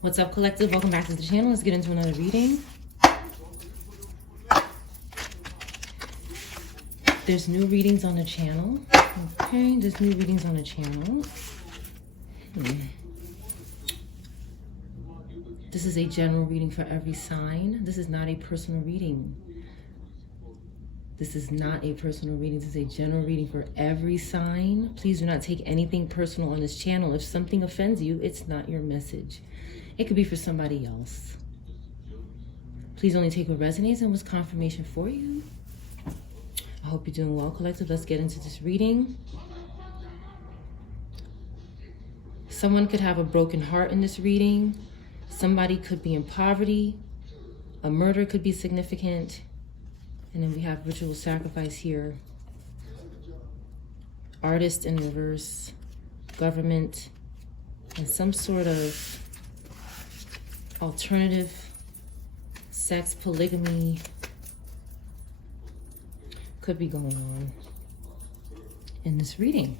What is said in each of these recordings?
What's up, collective? Welcome back to the channel. Let's get into another reading. There's new readings on the channel. Okay, there's new readings on the channel. This is a general reading for every sign. This is not a personal reading. This is not a personal reading. This is a general reading for every sign. Please do not take anything personal on this channel. If something offends you, it's not your message. It could be for somebody else. Please only take what resonates and was confirmation for you. I hope you're doing well, collective. Let's get into this reading. Someone could have a broken heart in this reading. Somebody could be in poverty. A murder could be significant. And then we have ritual sacrifice here. Artist in reverse. Government. And some sort of alternative sex, polygamy could be going on in this reading.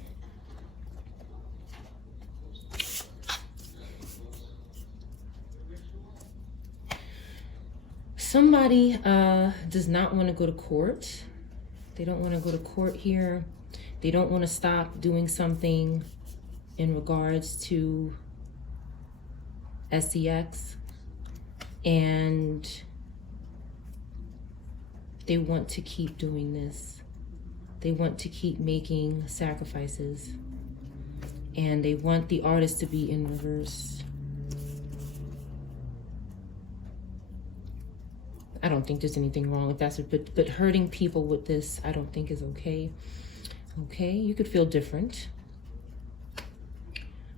Somebody does not want to go to court. They don't want to go to court here. They don't want to stop doing something in regards to SEX. And they want to keep doing this. They want to keep making sacrifices. And they want the artist to be in reverse. I don't think there's anything wrong with that, but hurting people with this, I don't think is okay. Okay, you could feel different.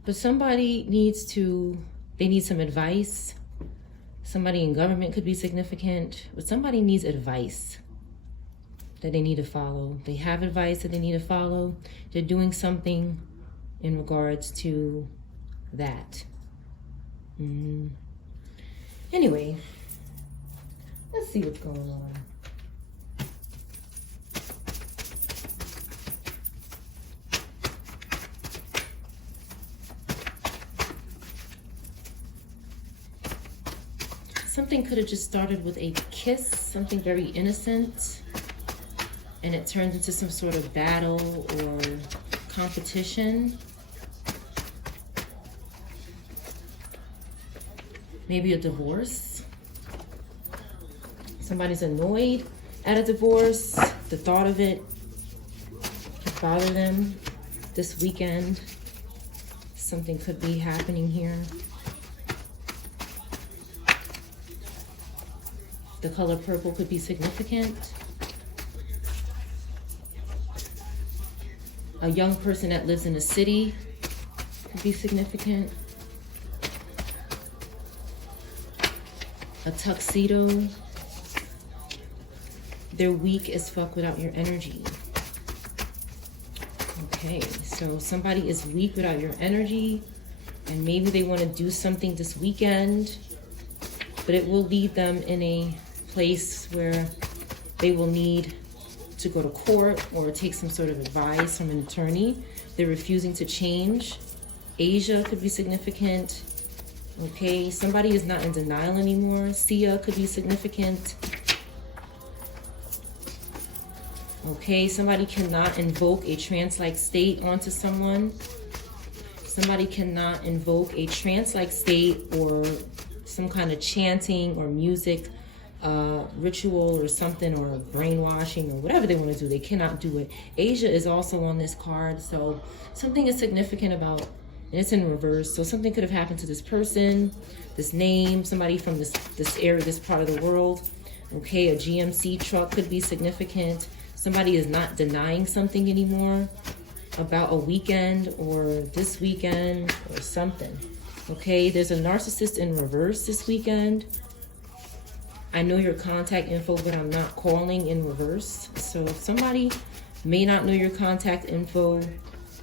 But somebody needs to, they need some advice. Somebody in government could be significant, but somebody needs advice that they need to follow. They have advice that they need to follow. They're doing something in regards to that. Anyway, let's see what's going on. Something could have just started with a kiss, something very innocent, and it turns into some sort of battle or competition. Maybe a divorce. Somebody's annoyed at a divorce. The thought of it could bother them this weekend. Something could be happening here. The color purple could be significant. A young person that lives in a city could be significant. A tuxedo. They're weak as fuck without your energy. Okay, so somebody is weak without your energy, and maybe they want to do something this weekend, but it will leave them in a place where they will need to go to court or take some sort of advice from an attorney. They're refusing to change. Asia could be significant. Okay, somebody is not in denial anymore. Sia could be significant. Okay, somebody cannot invoke a trance-like state onto someone. Somebody cannot invoke a trance-like state or some kind of chanting or music ritual or something, or brainwashing or whatever they want to do. They cannot do it. Asia is also on this card, so something is significant about, and it's in reverse, so something could have happened to this person, this name, somebody from this area, this part of the world. Okay, a GMC truck could be significant. Somebody is not denying something anymore about a weekend or this weekend or something. Okay, there's a narcissist in reverse this weekend. I know your contact info, but I'm not calling in reverse. So somebody may not know your contact info,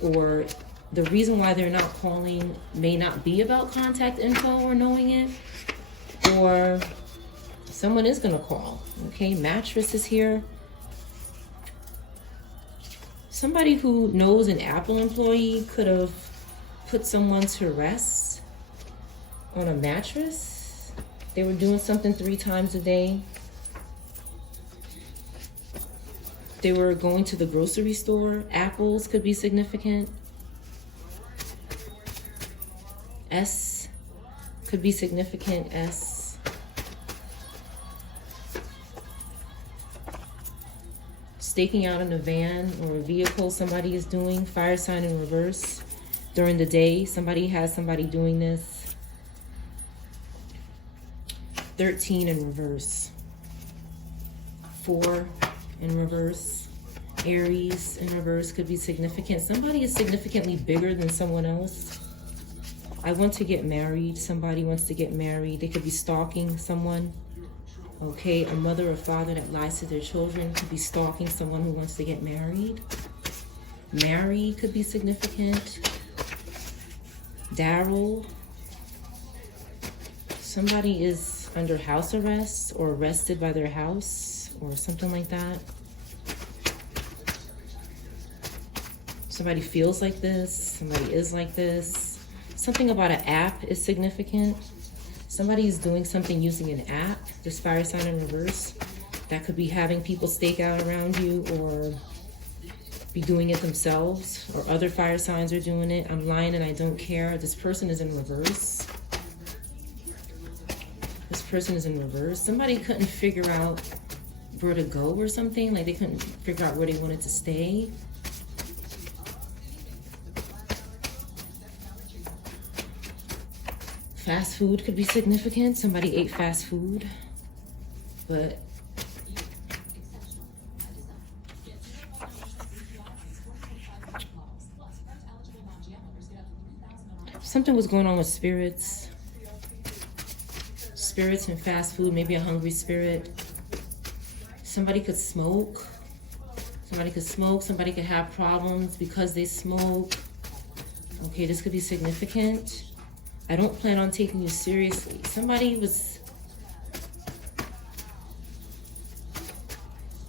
or the reason why they're not calling may not be about contact info or knowing it, or someone is going to call. Okay, mattress is here. Somebody who knows an Apple employee could have put someone to rest. on a mattress. They were doing something 3 times a day. They were going to the grocery store. Apples could be significant. S could be significant. S. Staking out in a van or a vehicle somebody is doing. Fire sign in reverse. During the day, somebody has somebody doing this. 13 in reverse. 4 in reverse. Aries in reverse could be significant. Somebody is significantly bigger than someone else. I want to get married. Somebody wants to get married. They could be stalking someone. Okay, a mother or father that lies to their children could be stalking someone who wants to get married. Marry could be significant. Daryl. Somebody is under house arrest or arrested by their house or something like that. Somebody feels like this. Somebody is like this. Something about an app is significant. Somebody is doing something using an app. This fire sign in reverse. That could be having people stake out around you or be doing it themselves, or other fire signs are doing it. I'm lying and I don't care. This person is in reverse. This person is in reverse. Somebody couldn't figure out where to go or something. Like they couldn't figure out where they wanted to stay. Fast food could be significant. Somebody ate fast food, but something was going on with spirits. Spirits and fast food, maybe a hungry spirit. Somebody could smoke. Somebody could smoke. Somebody could have problems because they smoke. Okay, this could be significant. I don't plan on taking you seriously. Somebody was...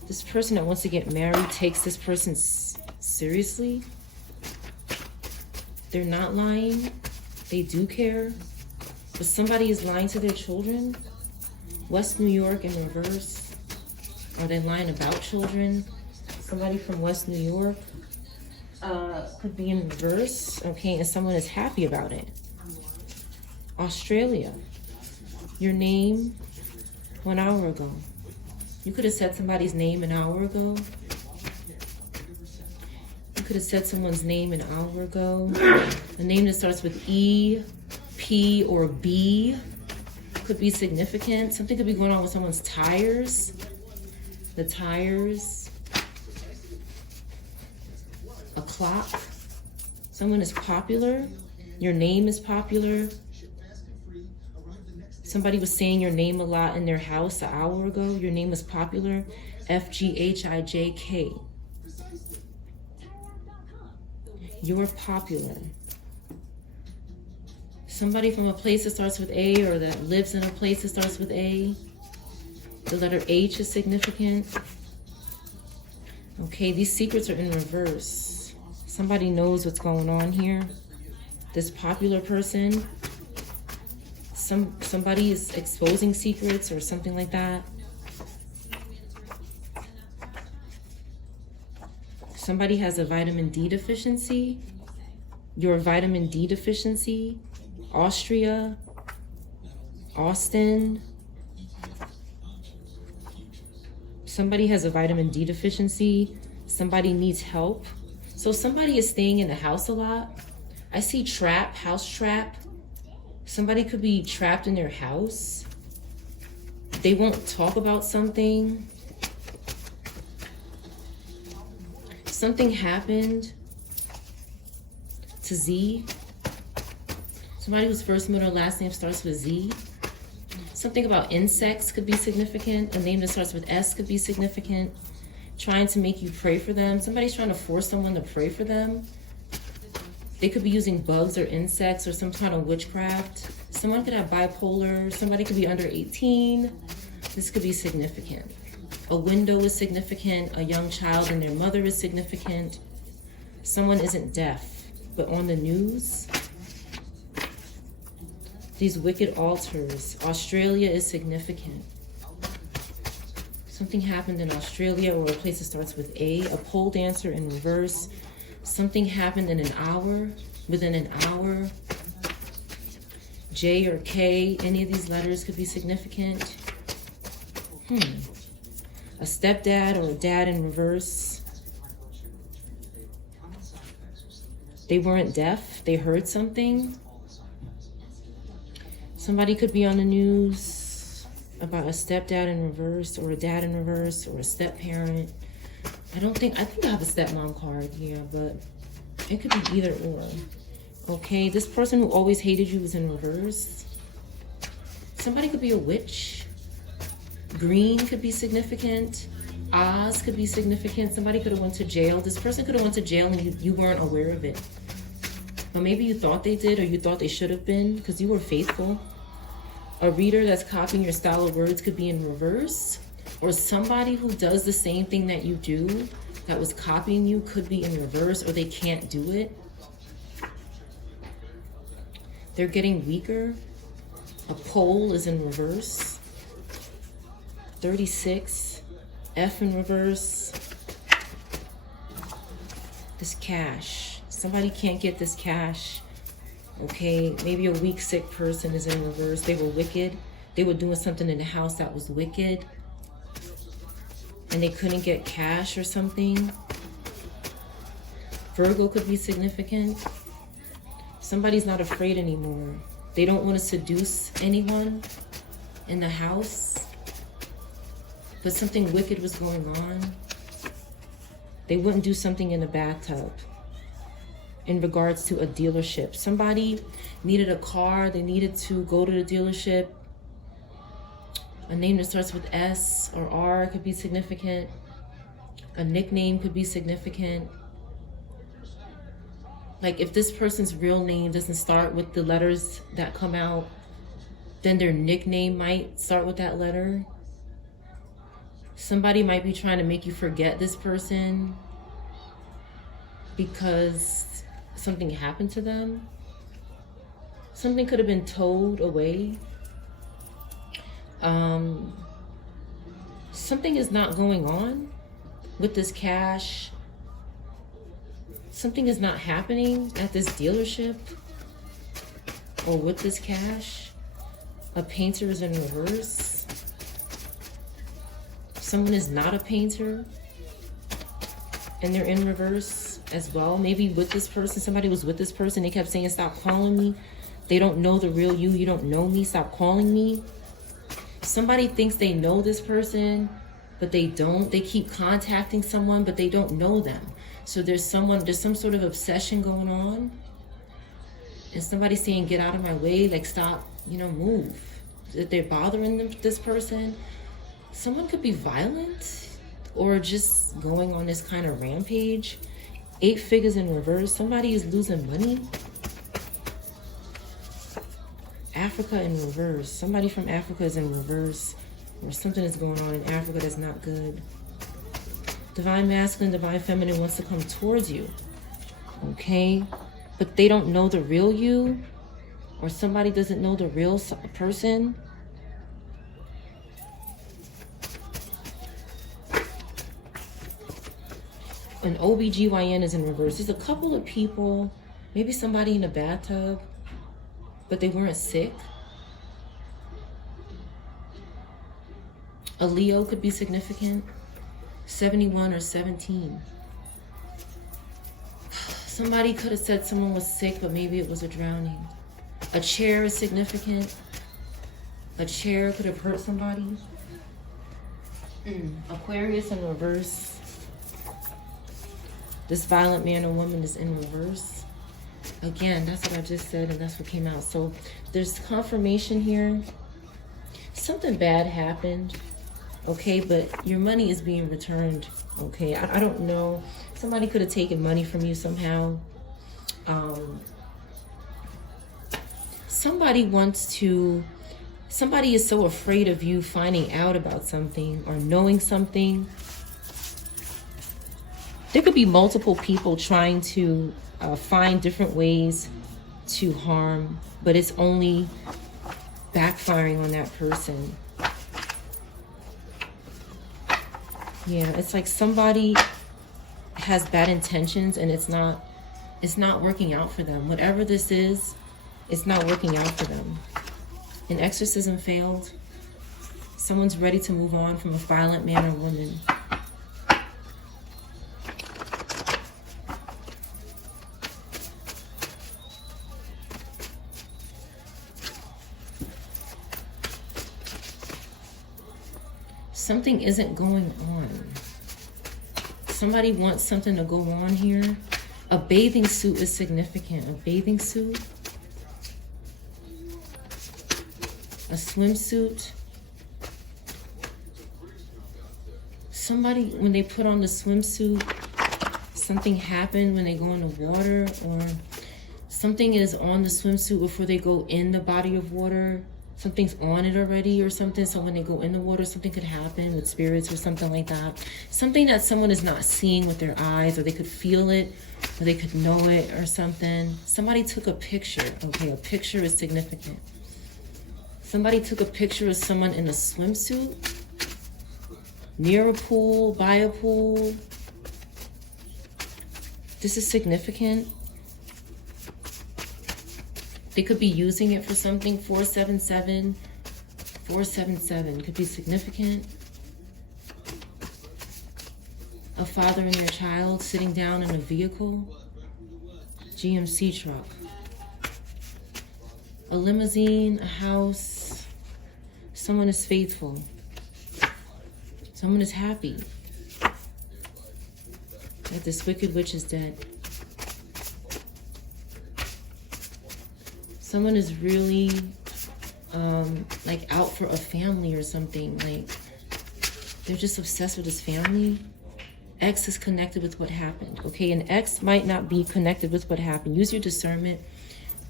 This person that wants to get married takes this person seriously. They're not lying. They do care. But somebody is lying to their children. West New York in reverse. Are they lying about children? Somebody from West New York could be in reverse. Okay, and someone is happy about it. Australia. Your name 1 hour ago. You could have said somebody's name an hour ago. You could have said someone's name an hour ago. A name that starts with E, P, or B could be significant. Something could be going on with someone's tires. The tires. A clock. Someone is popular. Your name is popular. Somebody was saying your name a lot in their house an hour ago. Your name was popular. FGHIJK. You're popular. Somebody from a place that starts with A or that lives in a place that starts with A. The letter H is significant. Okay, these secrets are in reverse. Somebody knows what's going on here. This popular person. Somebody is exposing secrets or something like that. Somebody has a vitamin D deficiency. Your vitamin D deficiency. Austria. Austin. Somebody has a vitamin D deficiency. Somebody needs help. So somebody is staying in the house a lot. I see trap, house trap. Somebody could be trapped in their house. They won't talk about something. Something happened to Z. Somebody whose first, middle, or last name starts with Z. Something about insects could be significant. A name that starts with S could be significant. Trying to make you pray for them. Somebody's trying to force someone to pray for them. They could be using bugs or insects or some kind of witchcraft. Someone could have bipolar. Somebody could be under 18. This could be significant. A window is significant. A young child and their mother is significant. Someone isn't deaf, but on the news. These wicked altars. Australia is significant. Something happened in Australia, or a place that starts with A. A pole dancer in reverse. Something happened in an hour, within an hour. J or K, any of these letters could be significant. A stepdad or a dad in reverse. They weren't deaf, they heard something. Somebody could be on the news about a stepdad in reverse, or a dad in reverse, or a step-parent. I think I have a stepmom card here, but it could be either or. Okay, this person who always hated you is in reverse. Somebody could be a witch. Green could be significant. Oz could be significant. Somebody could have went to jail. This person could have went to jail and you weren't aware of it. But maybe you thought they did, or you thought they should have been, because you were faithful. A reader that's copying your style of words could be in reverse. Or somebody who does the same thing that you do, that was copying you, could be in reverse, or they can't do it. They're getting weaker. A pole is in reverse. 36. F in reverse. This cash. Somebody can't get this cash. Okay, maybe a weak, sick person is in reverse. They were wicked. They were doing something in the house that was wicked. And they couldn't get cash or something. Virgo could be significant. Somebody's not afraid anymore. They don't want to seduce anyone in the house. But something wicked was going on. They wouldn't do something in the bathtub. In regards to a dealership. Somebody needed a car. They needed to go to the dealership. A name that starts with S or R could be significant. A nickname could be significant. Like if this person's real name doesn't start with the letters that come out, then their nickname might start with that letter. Somebody might be trying to make you forget this person because something happened to them. Something could have been towed away. Something is not going on with this cash. Something is not happening at this dealership or with this cash. A painter is in reverse. Someone is not a painter and they're in reverse as well. Maybe with this person, somebody was with this person. They kept saying, stop calling me. They don't know the real you. You don't know me. Stop calling me. Somebody thinks they know this person, but they don't. They keep contacting someone, but they don't know them. So there's some sort of obsession going on. And somebody's saying, get out of my way. Like, stop, move. That they're bothering this person. Someone could be violent or just going on this kind of rampage. 8 figures in reverse. Somebody is losing money. Africa in reverse. Somebody from Africa is in reverse. Or something is going on in Africa that's not good. Divine masculine, divine feminine wants to come towards you. Okay? But they don't know the real you. Or somebody doesn't know the real person. An OBGYN is in reverse. There's a couple of people, maybe somebody in a bathtub, but they weren't sick. A Leo could be significant. 71 or 17. Somebody could have said someone was sick, but maybe it was a drowning. A chair is significant. A chair could have hurt somebody. Aquarius in reverse. This violent man or woman is in reverse. Again, that's what I just said, and that's what came out. So there's confirmation here. Something bad happened, okay? But your money is being returned, okay? I don't know. Somebody could have taken money from you somehow. Somebody is so afraid of you finding out about something or knowing something. There could be multiple people trying to find different ways to harm, but it's only backfiring on that person. Yeah, it's like somebody has bad intentions and it's not working out for them. Whatever this is, it's not working out for them. An exorcism failed. Someone's ready to move on from a violent man or woman. Something isn't going on. Somebody wants something to go on here. A bathing suit is significant. A bathing suit. A swimsuit. Somebody, when they put on the swimsuit, something happened when they go in the water, or something is on the swimsuit before they go in the body of water. Something's on it already or something. So when they go in the water, something could happen with spirits or something like that. Something that someone is not seeing with their eyes, or they could feel it, or they could know it or something. Somebody took a picture. Okay, a picture is significant. Somebody took a picture of someone in a swimsuit, near a pool, by a pool. This is significant. They could be using it for something. 477. 477 could be significant. A father and their child sitting down in a vehicle. GMC truck. A limousine, a house. Someone is faithful. Someone is happy that this wicked witch is dead. Someone is really like out for a family or something. Like they're just obsessed with this family. X is connected with what happened. Okay, an X might not be connected with what happened. Use your discernment.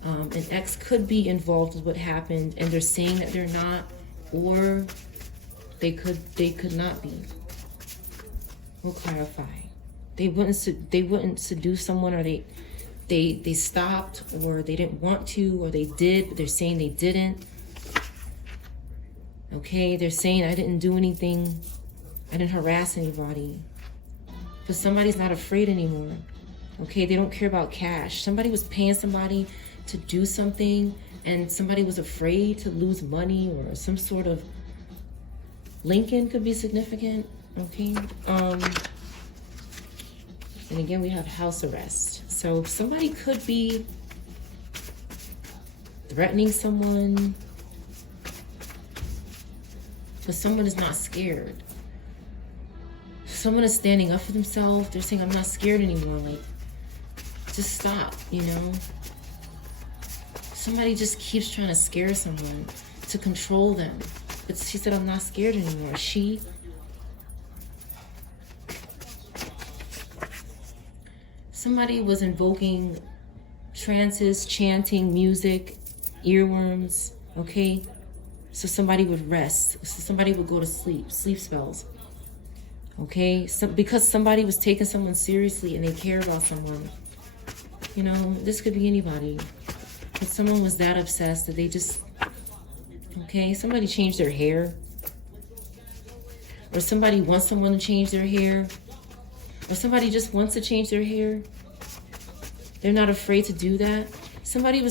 An X could be involved with what happened, and they're saying that they're not, or they could not be. We'll clarify. They wouldn't seduce someone, or they stopped, or they didn't want to, or they did, but they're saying they didn't. Okay, they're saying I didn't do anything, I didn't harass anybody. But somebody's not afraid anymore. Okay, they don't care about cash. Somebody was paying somebody to do something, and somebody was afraid to lose money, or some sort of Lincoln could be significant. Okay, and again we have house arrest. So somebody could be threatening someone, but someone is not scared. Someone is standing up for themselves. They're saying, I'm not scared anymore. Like, just stop, you know? Somebody just keeps trying to scare someone to control them. But she said, I'm not scared anymore. She. Somebody was invoking trances, chanting, music, earworms, okay? So somebody would rest. So somebody would go to sleep, sleep spells. Okay, so because somebody was taking someone seriously and they care about someone. You know, this could be anybody. But someone was that obsessed that they just, okay, somebody changed their hair. Or somebody wants someone to change their hair. Or somebody just wants to change their hair. They're not afraid to do that. Somebody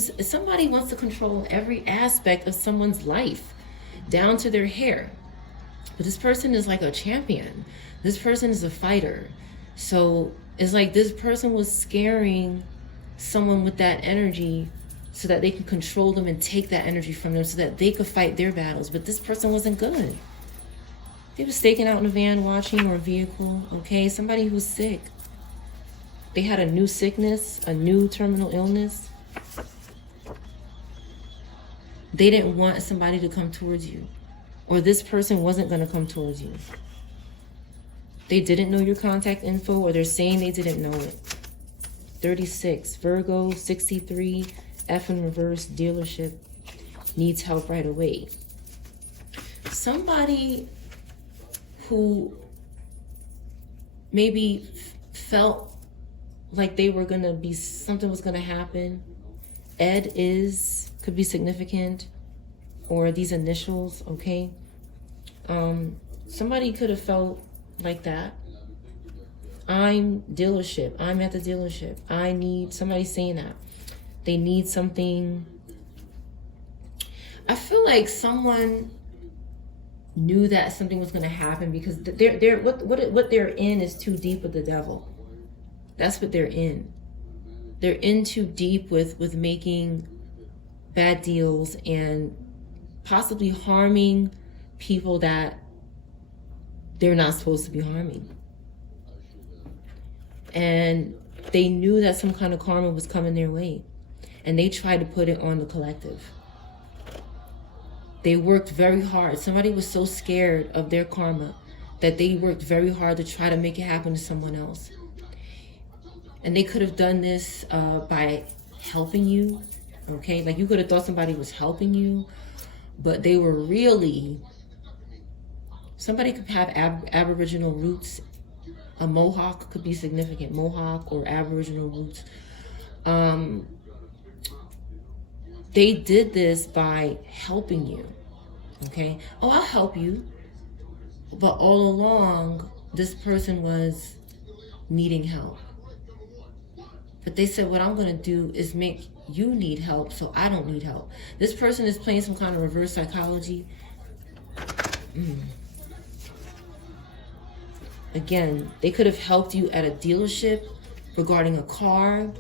wants to control every aspect of someone's life, down to their hair. But this person is like a champion. This person is a fighter. So it's like this person was scaring someone with that energy so that they can control them and take that energy from them so that they could fight their battles. But this person wasn't good. They were staking out in a van watching, or a vehicle. Okay, somebody who's sick. They had a new sickness, a new terminal illness. They didn't want somebody to come towards you. Or this person wasn't going to come towards you. They didn't know your contact info, or they're saying they didn't know it. 36, Virgo, 63, F in reverse, dealership, needs help right away. Somebody who maybe felt like they were going to be, something was going to happen. Ed could be significant. or these initials, okay? Somebody could have felt like that. I'm dealership. I'm at the dealership. I need somebody saying that. They need something. I feel like someone knew that something was going to happen because what they're in is too deep with the devil. That's what they're in. They're in too deep with making bad deals and possibly harming people that they're not supposed to be harming. And they knew that some kind of karma was coming their way, and they tried to put it on the collective. They worked very hard. Somebody was so scared of their karma that they worked very hard to try to make it happen to someone else. And they could have done this by helping you, okay? Like you could have thought somebody was helping you, but they were really, somebody could have Aboriginal roots. A Mohawk could be significant, Mohawk or Aboriginal roots. They did this by helping you, okay? Oh, I'll help you. But all along, this person was needing help. But they said, what I'm going to do is make you need help so I don't need help. This person is playing some kind of reverse psychology. Again, they could have helped you at a dealership regarding a car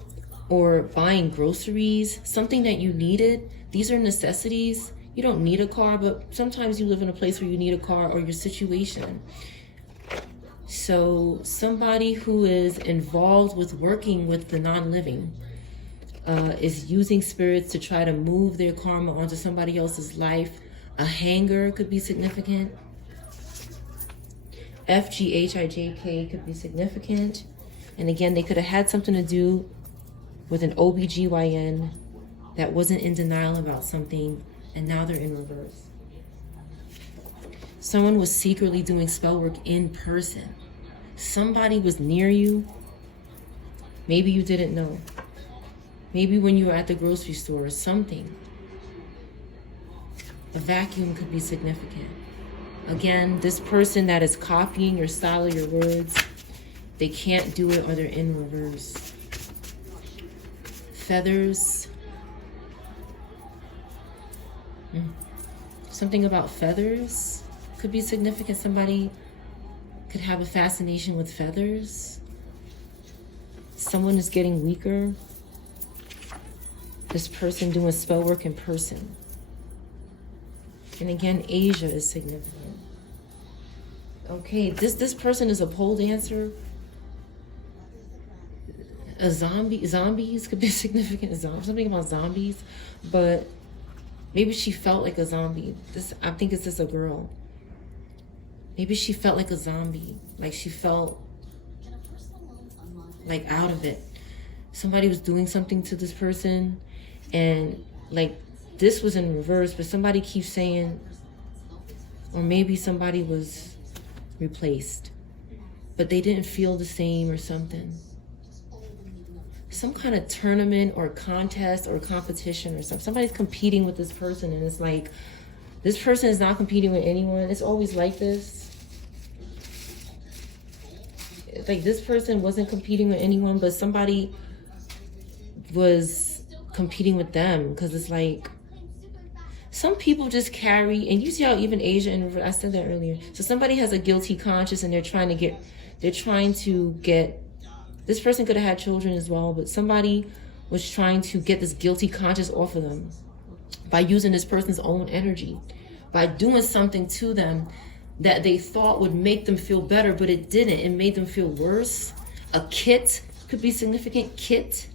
or buying groceries, something that you needed. These are necessities. You don't need a car, but sometimes you live in a place where you need a car or your situation. So somebody who is involved with working with the non-living is using spirits to try to move their karma onto somebody else's life. A hanger could be significant. FGHIJK could be significant. And again, they could have had something to do with an OBGYN that wasn't in denial about something, and now they're in reverse. Someone was secretly doing spell work in person. Somebody was near you. Maybe you didn't know. Maybe when you were at the grocery store or something. A vacuum could be significant. Again, this person that is copying your style of your words, they can't do it or they're in reverse. Feathers. Something about feathers could be significant. Somebody could have a fascination with feathers. Someone is getting weaker. This person doing spell work in person. And again, Asia is significant. Okay, this person is a pole dancer. A zombie. Zombies could be significant. Something about zombies. But maybe she felt like a zombie. I think it's just a girl. Maybe she felt like a zombie. Like she felt like out of it. Somebody was doing something to this person. And like this was in reverse. But somebody keeps saying, or maybe somebody was replaced. But they didn't feel the same or something. Some kind of tournament or contest or competition or something. Somebody's competing with this person, and it's like, this person is not competing with anyone. It's always like this. It's like this person wasn't competing with anyone, but somebody was competing with them, because it's like, some people just carry, and you see how even Asia, and I said that earlier. So somebody has a guilty conscience, and they're trying to get, this person could have had children as well, but somebody was trying to get this guilty conscience off of them by using this person's own energy, by doing something to them that they thought would make them feel better, but it didn't. It made them feel worse. A kit could be significant. Kit.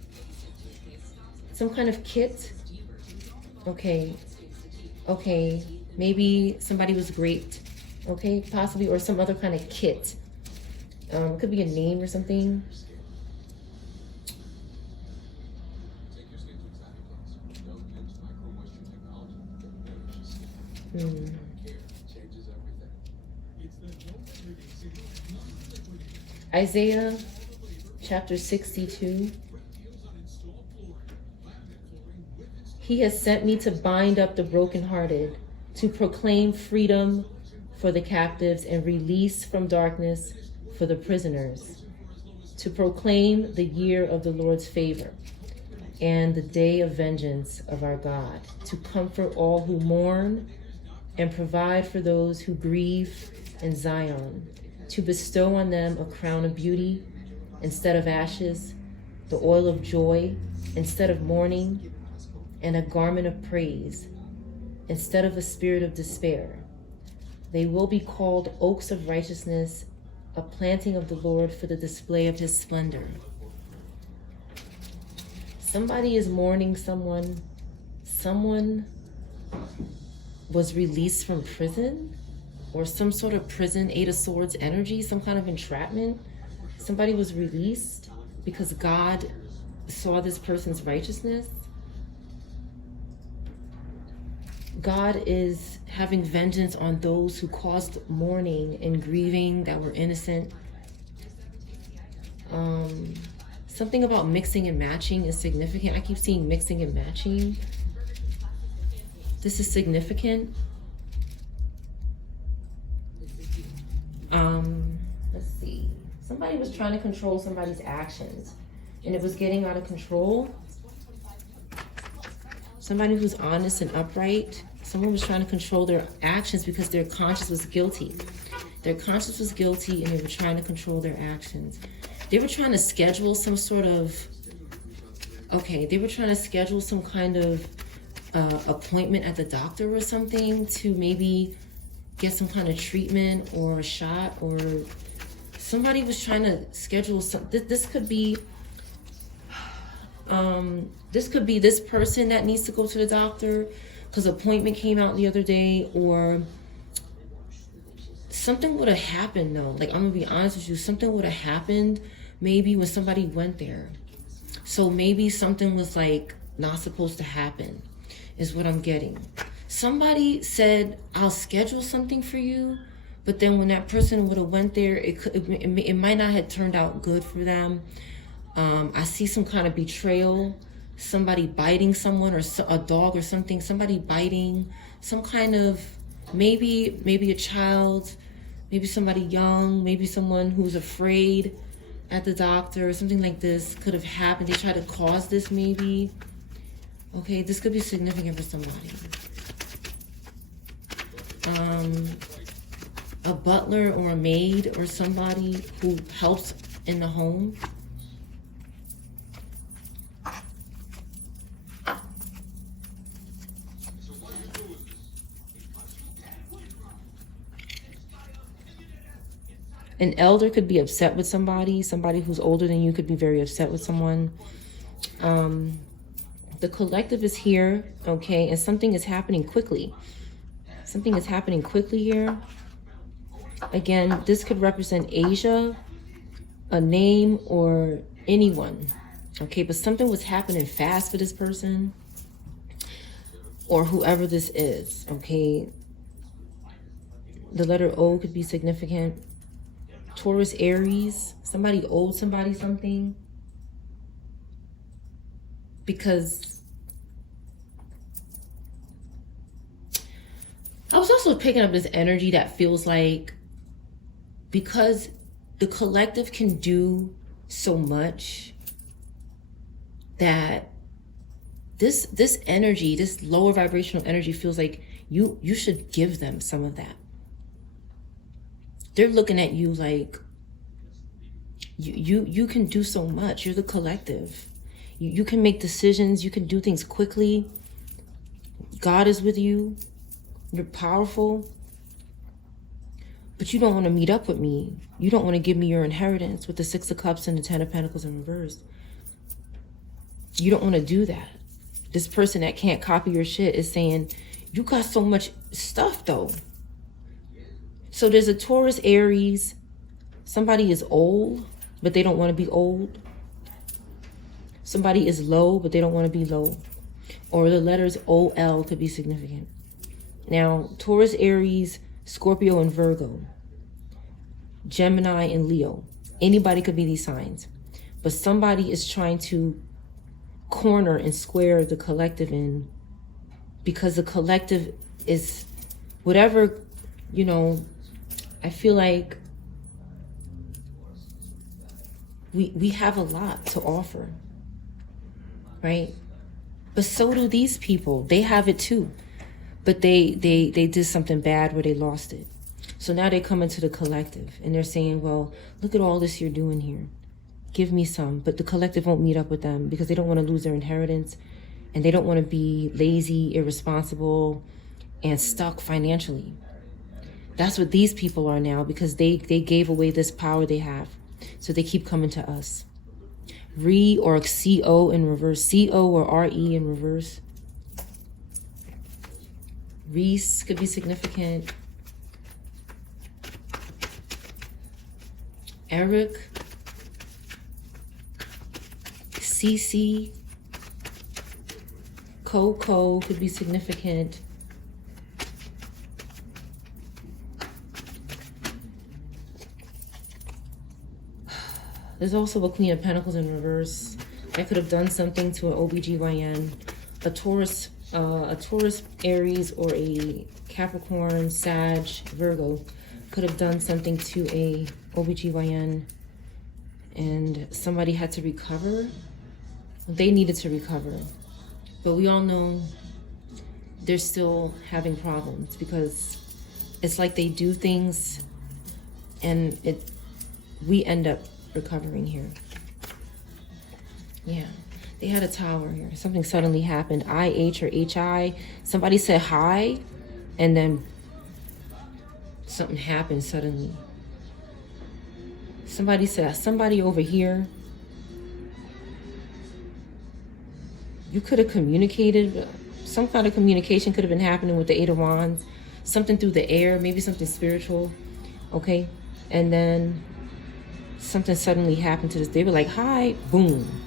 Some kind of kit. Okay. Okay. Maybe somebody was raped. Okay. Possibly. Or some other kind of kit. It could be a name or something. Isaiah chapter 62. He has sent me to bind up the brokenhearted, to proclaim freedom for the captives and release from darkness for the prisoners, to proclaim the year of the Lord's favor and the day of vengeance of our God, to comfort all who mourn and provide for those who grieve in Zion, to bestow on them a crown of beauty instead of ashes, the oil of joy instead of mourning, and a garment of praise instead of a spirit of despair. They will be called oaks of righteousness, a planting of the Lord for the display of his splendor. Somebody is mourning someone. Someone was released from prison, or some sort of prison, Eight of Swords energy, some kind of entrapment. Somebody was released because God saw this person's righteousness. God is having vengeance on those who caused mourning and grieving that were innocent. Something about mixing and matching is significant. I keep seeing mixing and matching. This is significant. Let's see. Somebody was trying to control somebody's actions, and it was getting out of control. Somebody who's honest and upright. Someone was trying to control their actions because their conscience was guilty. Their conscience was guilty, and they were trying to control their actions. They were trying to schedule some sort of, they were trying to schedule some kind of appointment at the doctor or something to maybe get some kind of treatment or a shot, or somebody was trying to schedule some. This could be this person that needs to go to the doctor because appointment came out the other day, or something would have happened though. Like, I'm gonna be honest with you, something would have happened maybe when somebody went there. So maybe something was like not supposed to happen is what I'm getting. Somebody said, I'll schedule something for you, but then when that person would have went there, it might not have turned out good for them. I see some kind of betrayal, somebody biting someone, or a dog or something, somebody biting, some kind of, maybe a child, maybe somebody young, maybe someone who's afraid at the doctor, or something like this could have happened. They tried to cause this maybe. Okay, this could be significant for somebody. A butler or a maid or somebody who helps in the home. An elder could be upset with somebody. Somebody who's older than you could be very upset with someone. The collective is here, okay, and something is happening quickly. Something is happening quickly here. Again, this could represent Asia, a name, or anyone, okay? But something was happening fast for this person, or whoever this is, okay? The letter O could be significant. Taurus, Aries, somebody owed somebody something. Because I was also picking up this energy that feels like, because the collective can do so much, that this energy, this lower vibrational energy, feels like you should give them some of that. They're looking at you like you can do so much. You're the collective. You can make decisions. You can do things quickly. God is with you. You're powerful. But you don't want to meet up with me. You don't want to give me your inheritance with the Six of Cups and the Ten of Pentacles in reverse. You don't want to do that. This person that can't copy your shit is saying, you got so much stuff though. So there's a Taurus, Aries. Somebody is old, but they don't want to be old. Somebody is low, but they don't want to be low. Or the letters OL could be significant. Now, Taurus, Aries, Scorpio, and Virgo. Gemini and Leo. Anybody could be these signs. But somebody is trying to corner and square the collective in, because the collective is whatever, you know, I feel like we have a lot to offer, right? But so do these people. They have it too. But they did something bad where they lost it. So now they come into the collective and they're saying, well, look at all this you're doing here. Give me some. But the collective won't meet up with them because they don't want to lose their inheritance and they don't want to be lazy, irresponsible, and stuck financially. That's what these people are now because they gave away this power they have. So they keep coming to us. Re or CO in reverse. CO or RE in reverse. Reese could be significant. Eric. CC. Coco could be significant. There's also a Queen of Pentacles in reverse. That could have done something to an OBGYN. A Taurus, Aries, or a Capricorn, Sag, Virgo could have done something to a OBGYN. And somebody had to recover. They needed to recover. But we all know they're still having problems because it's like they do things and we end up recovering here. Yeah, they had a tower here. Something suddenly happened. IH or HI. Somebody said hi, and then something happened suddenly. Somebody said, somebody over here. You could have communicated. Some kind of communication could have been happening with the Eight of Wands. Something through the air, maybe something spiritual. Okay, and then something suddenly happened to this. They were like, hi, boom.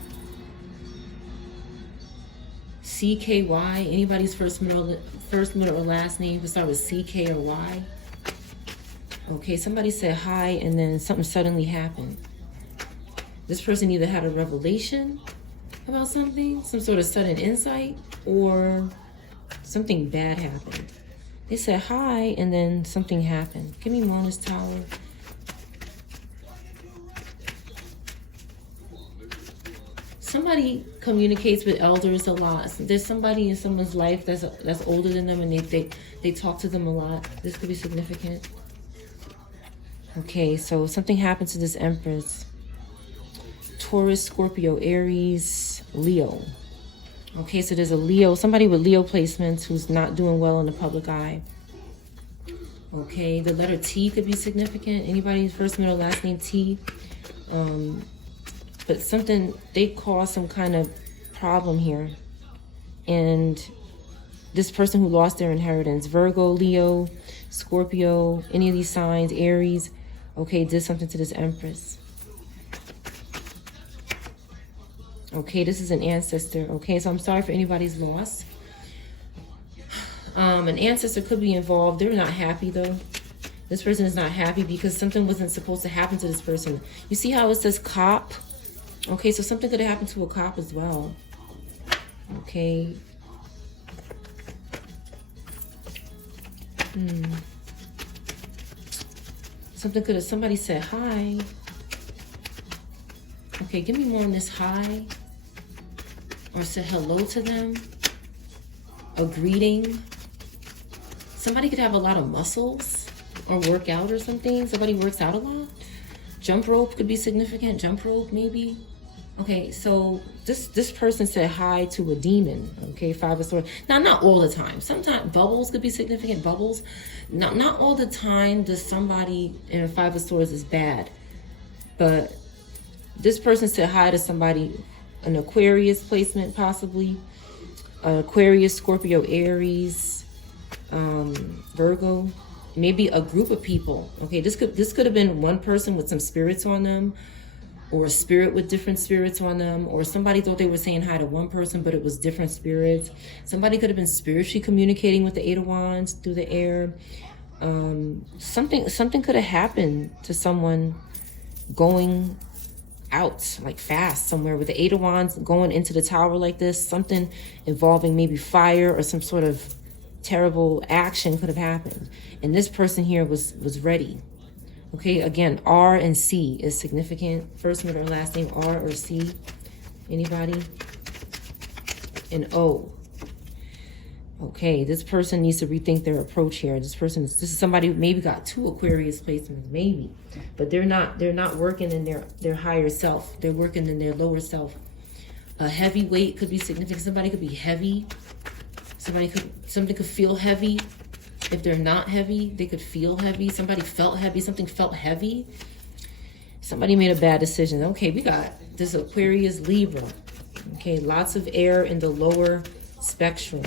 CKY, anybody's first, middle, or last name to start with CK or Y. Okay, somebody said hi, and then something suddenly happened. This person either had a revelation about something, some sort of sudden insight, or something bad happened. They said hi, and then something happened. Give me more on this tower. Somebody communicates with elders a lot. There's somebody in someone's life that's older than them, and they talk to them a lot. This could be significant. Okay, so something happened to this Empress. Taurus, Scorpio, Aries, Leo. Okay, so there's a Leo, somebody with Leo placements who's not doing well in the public eye. Okay, the letter T could be significant. Anybody's first, middle, last name T. But something, they caused some kind of problem here. And this person who lost their inheritance, Virgo, Leo, Scorpio, any of these signs, Aries, okay, did something to this Empress. Okay, this is an ancestor. Okay, so I'm sorry for anybody's loss. An ancestor could be involved. They're not happy though. This person is not happy because something wasn't supposed to happen to this person. You see how it says cop? Okay, so something could have happened to a cop as well. Okay. Something could have, somebody said hi. Okay, give me more on this hi. Or said hello to them. A greeting. Somebody could have a lot of muscles or work out or something. Somebody works out a lot. Jump rope could be significant. Jump rope maybe. Okay, so this person said hi to a demon. Okay, Five of Swords. Now, not all the time. Sometimes bubbles could be significant. Bubbles. Not all the time does somebody in Five of Swords is bad. But this person said hi to somebody, an Aquarius placement possibly. Aquarius, Scorpio, Aries, Virgo. Maybe a group of people. Okay, this could have been one person with some spirits on them, or a spirit with different spirits on them, or somebody thought they were saying hi to one person, but it was different spirits. Somebody could have been spiritually communicating with the Eight of Wands through the air. Something could have happened to someone going out like fast somewhere with the Eight of Wands going into the tower like this. Something involving maybe fire or some sort of terrible action could have happened. And this person here was ready. Okay, again, R and C is significant. First, middle, or last name, R or C. Anybody? And O. Okay, this person needs to rethink their approach here. This is somebody who maybe got 2 Aquarius placements, maybe. But they're not working in their higher self. They're working in their lower self. A heavy weight could be significant. Somebody could be heavy. Something could feel heavy. If they're not heavy, they could feel heavy. Somebody felt heavy. Something felt heavy. Somebody made a bad decision. Okay, we got this Aquarius Libra. Okay, lots of air in the lower spectrum.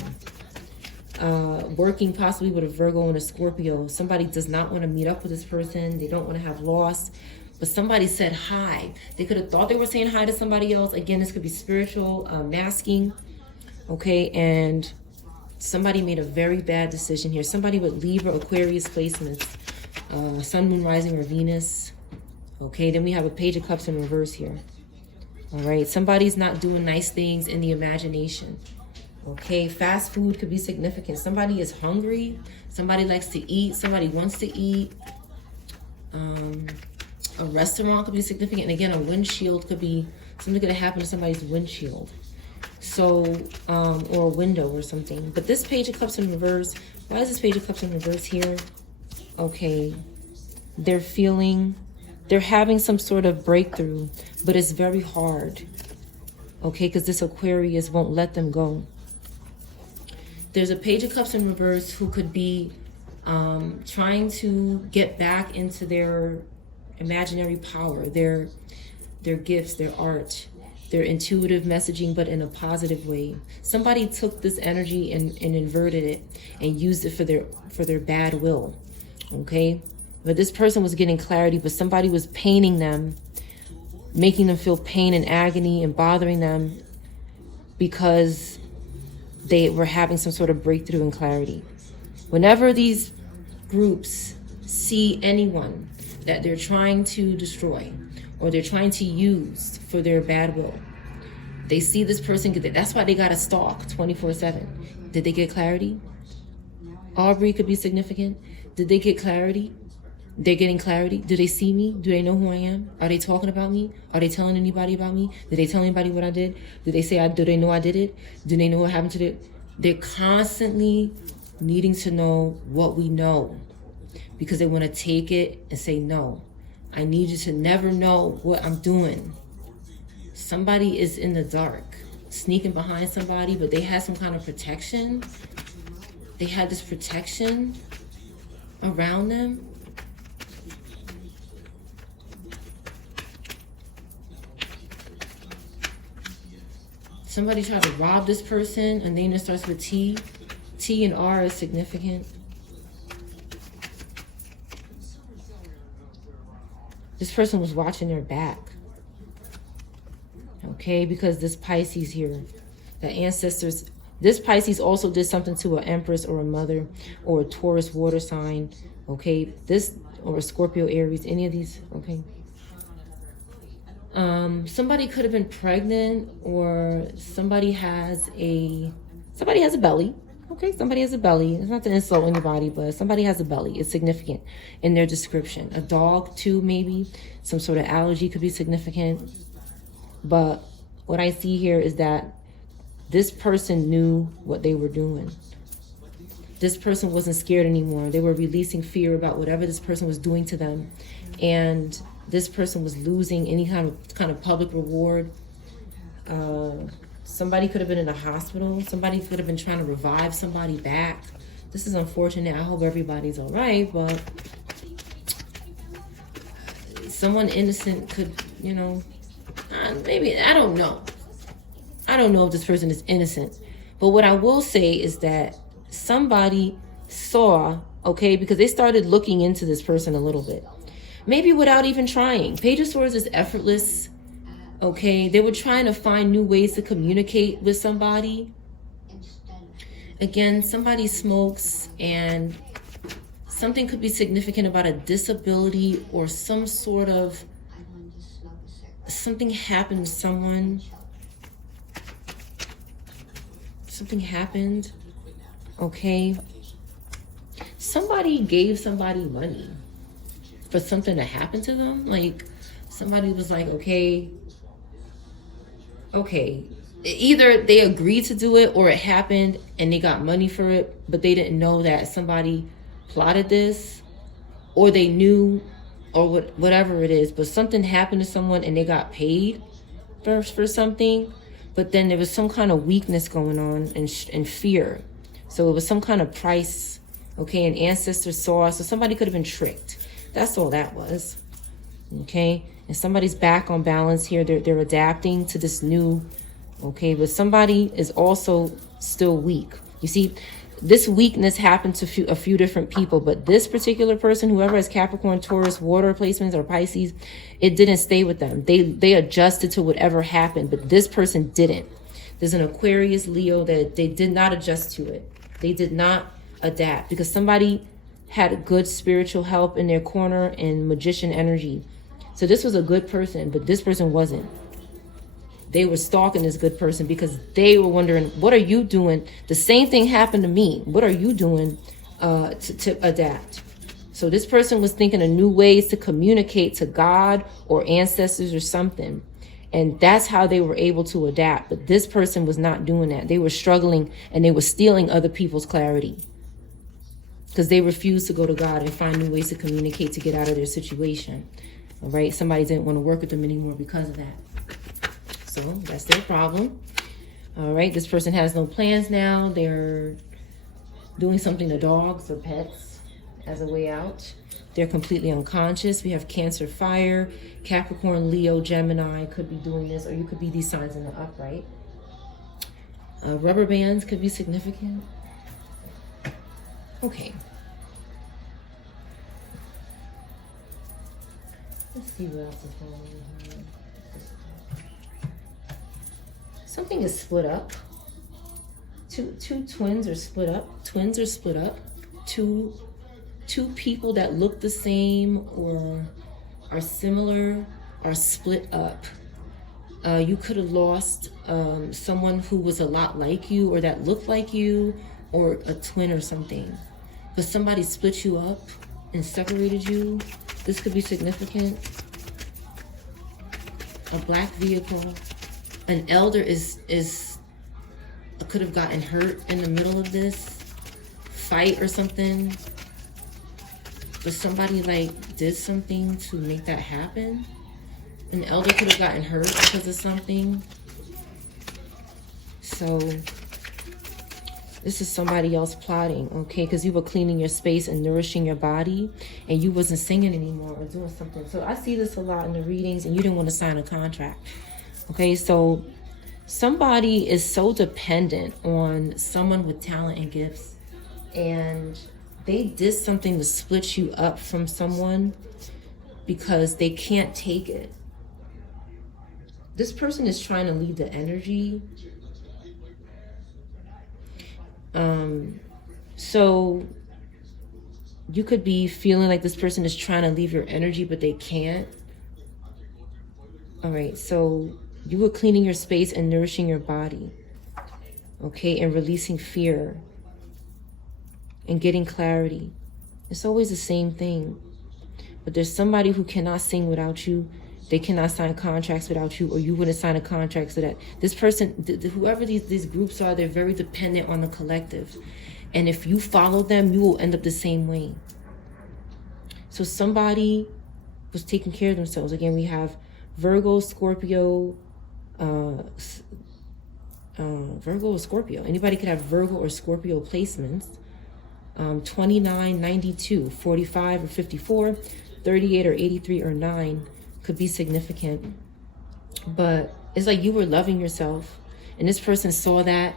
Working possibly with a Virgo and a Scorpio. Somebody does not want to meet up with this person. They don't want to have loss. But somebody said hi. They could have thought they were saying hi to somebody else. Again, this could be spiritual masking. Okay, and somebody made a very bad decision here. Somebody with Libra, Aquarius placements. Sun, Moon, Rising, or Venus. Okay, then we have a Page of Cups in reverse here. All right, somebody's not doing nice things in the imagination. Okay, fast food could be significant. Somebody is hungry. Somebody likes to eat. Somebody wants to eat. A restaurant could be significant. And again, a windshield could be something could happen to somebody's windshield. So, or a window or something. But this Page of Cups in reverse, why is this Page of Cups in reverse here? Okay, they're having some sort of breakthrough, but it's very hard. Okay, because this Aquarius won't let them go. There's a Page of Cups in reverse who could be trying to get back into their imaginary power, their gifts, their art, their intuitive messaging, but in a positive way. Somebody took this energy and inverted it and used it for their bad will. Okay, but this person was getting clarity, but somebody was paining them, making them feel pain and agony and bothering them because they were having some sort of breakthrough and clarity. Whenever these groups see anyone that they're trying to destroy or they're trying to use for their bad will, they see this person get it. That's why they got to stalk 24/7. Did they get clarity? Aubrey could be significant. Did they get clarity? They're getting clarity. Do they see me? Do they know who I am? Are they talking about me? Are they telling anybody about me? Did they tell anybody what I did? Do they know I did it? Do they know what happened to it? They're constantly needing to know what we know because they want to take it and say, no, I need you to never know what I'm doing. Somebody is in the dark, sneaking behind somebody, but they had some kind of protection. They had this protection around them. Somebody tried to rob this person, and name that starts with T. T and R is significant. This person was watching their back. Okay, because this Pisces here, the ancestors, this Pisces also did something to an Empress or a Mother or a Taurus water sign. Okay, this or a Scorpio, Aries, any of these. Okay. Somebody could have been pregnant, or somebody has a belly. Okay, somebody has a belly. It's not to insult anybody, but somebody has a belly. It's significant in their description. A dog too, maybe. Some sort of allergy could be significant. But what I see here is that this person knew what they were doing. This person wasn't scared anymore. They were releasing fear about whatever this person was doing to them. And this person was losing any kind of public reward. Somebody could have been in a hospital. Somebody could have been trying to revive somebody back. This is unfortunate. I hope everybody's all right, but someone innocent could, maybe, I don't know. I don't know if this person is innocent. But what I will say is that somebody saw, okay, because they started looking into this person a little bit. Maybe without even trying. Page of Swords is effortless. Okay, they were trying to find new ways to communicate with somebody. Again, somebody smokes, and something could be significant about a disability or some sort of something happened to someone. Something happened. Okay. Somebody gave somebody money for something to happen to them. Like somebody was like, okay, either they agreed to do it or it happened and they got money for it, but they didn't know that somebody plotted this, or they knew, or whatever it is, but something happened to someone and they got paid for something, but then there was some kind of weakness going on and fear. So it was some kind of price, okay, an ancestor saw, so somebody could have been tricked. That's all that was, okay? And somebody's back on balance here. They're adapting to this new, okay? But somebody is also still weak. You see, this weakness happened to a few different people, but this particular person, whoever has Capricorn, Taurus, water placements, or Pisces, it didn't stay with them. They adjusted to whatever happened, but this person didn't. There's an Aquarius, Leo, that they did not adjust to it. They did not adapt because somebody had a good spiritual help in their corner and magician energy. So this was a good person, but this person wasn't. They were stalking this good person because they were wondering, what are you doing? The same thing happened to me. What are you doing to adapt? So this person was thinking of new ways to communicate to God or ancestors or something. And that's how they were able to adapt. But this person was not doing that. They were struggling and they were stealing other people's clarity because they refused to go to God and find new ways to communicate to get out of their situation. All right. Somebody didn't want to work with them anymore because of that. So that's their problem. All right. This person has no plans now. They're doing something to dogs or pets as a way out. They're completely unconscious. We have Cancer, Fire, Capricorn, Leo, Gemini could be doing this, or you could be these signs in the upright. Rubber bands could be significant. Okay. Let's see what else is going on here. Something is split up. Two twins are split up. Twins are split up. Two people that look the same or are similar are split up. You could have lost someone who was a lot like you or that looked like you, or a twin or something. But somebody split you up and separated you. This could be significant. A black vehicle. An elder could have gotten hurt in the middle of this fight or something. But somebody like did something to make that happen. An elder could have gotten hurt because of something. So this is somebody else plotting, okay? Because you were cleaning your space and nourishing your body, and you wasn't singing anymore or doing something. So I see this a lot in the readings, and you didn't want to sign a contract, okay? So somebody is so dependent on someone with talent and gifts, and they did something to split you up from someone because they can't take it. This person is trying to leave the energy. So you could be feeling like this person is trying to leave your energy, but they can't. All right, so you were cleaning your space and nourishing your body, okay, and releasing fear and getting clarity. It's always the same thing. But there's somebody who cannot sing without you. They cannot sign contracts without you, or you wouldn't sign a contract so that this person, whoever these groups are, they're very dependent on the collective. And if you follow them, you will end up the same way. So somebody was taking care of themselves. Again, we have Virgo, Scorpio, Virgo or Scorpio. Anybody could have Virgo or Scorpio placements. 29, 92, 45 or 54, 38 or 83 or 9 could be significant. But it's like you were loving yourself, and this person saw that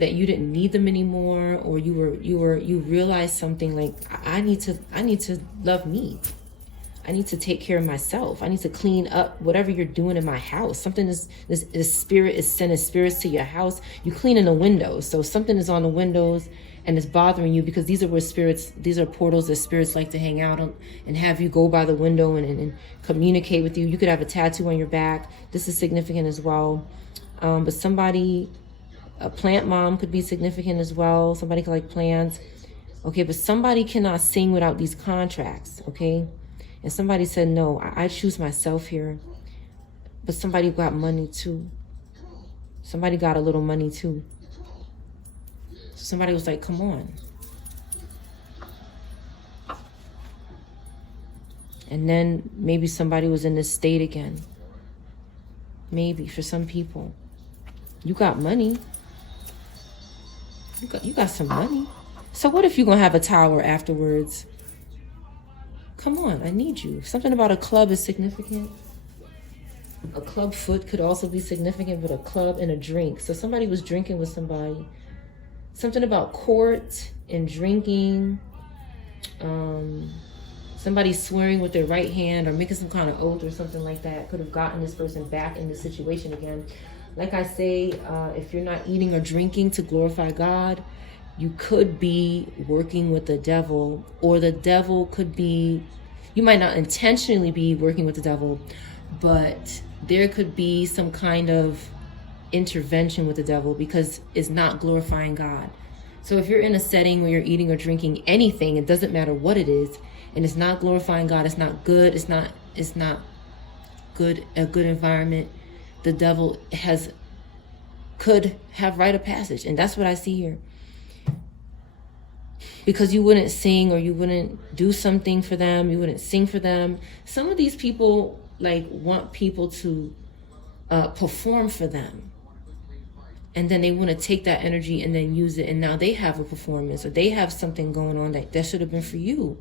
you didn't need them anymore, or you realized something like, I need to love me. I need to take care of myself. I need to clean up whatever you're doing in my house. Something is, this spirit is sending spirits to your house. You cleaning the windows. So something is on the windows and it's bothering you, because these are where spirits, these are portals that spirits like to hang out on and have you go by the window and communicate with you. You could have a tattoo on your back. This is significant as well. But somebody A plant mom could be significant as well. Somebody could like plants. Okay, but somebody cannot sing without these contracts, okay? And somebody said, no, I choose myself here. But somebody got money too. Somebody got a little money too. Somebody was like, come on. And then maybe somebody was in this state again. Maybe for some people. You got money. You got some money. So what if you're going to have a tower afterwards? Come on, I need you. Something about a club is significant. A club foot could also be significant, but a club and a drink. So somebody was drinking with somebody. Something about court and drinking. Somebody swearing with their right hand or making some kind of oath or something like that could have gotten this person back in this situation again. Like I say, if you're not eating or drinking to glorify God, you could be working with the devil, or the devil could be, you might not intentionally be working with the devil, but there could be some kind of intervention with the devil because it's not glorifying God. So if you're in a setting where you're eating or drinking anything, it doesn't matter what it is, and it's not glorifying God, it's not good, it's not good, a good environment, the devil could have rite of passage. And that's what I see here. Because you wouldn't sing, or you wouldn't do something for them, you wouldn't sing for them. Some of these people like want people to perform for them. And then they want to take that energy and then use it. And now they have a performance, or they have something going on that should have been for you.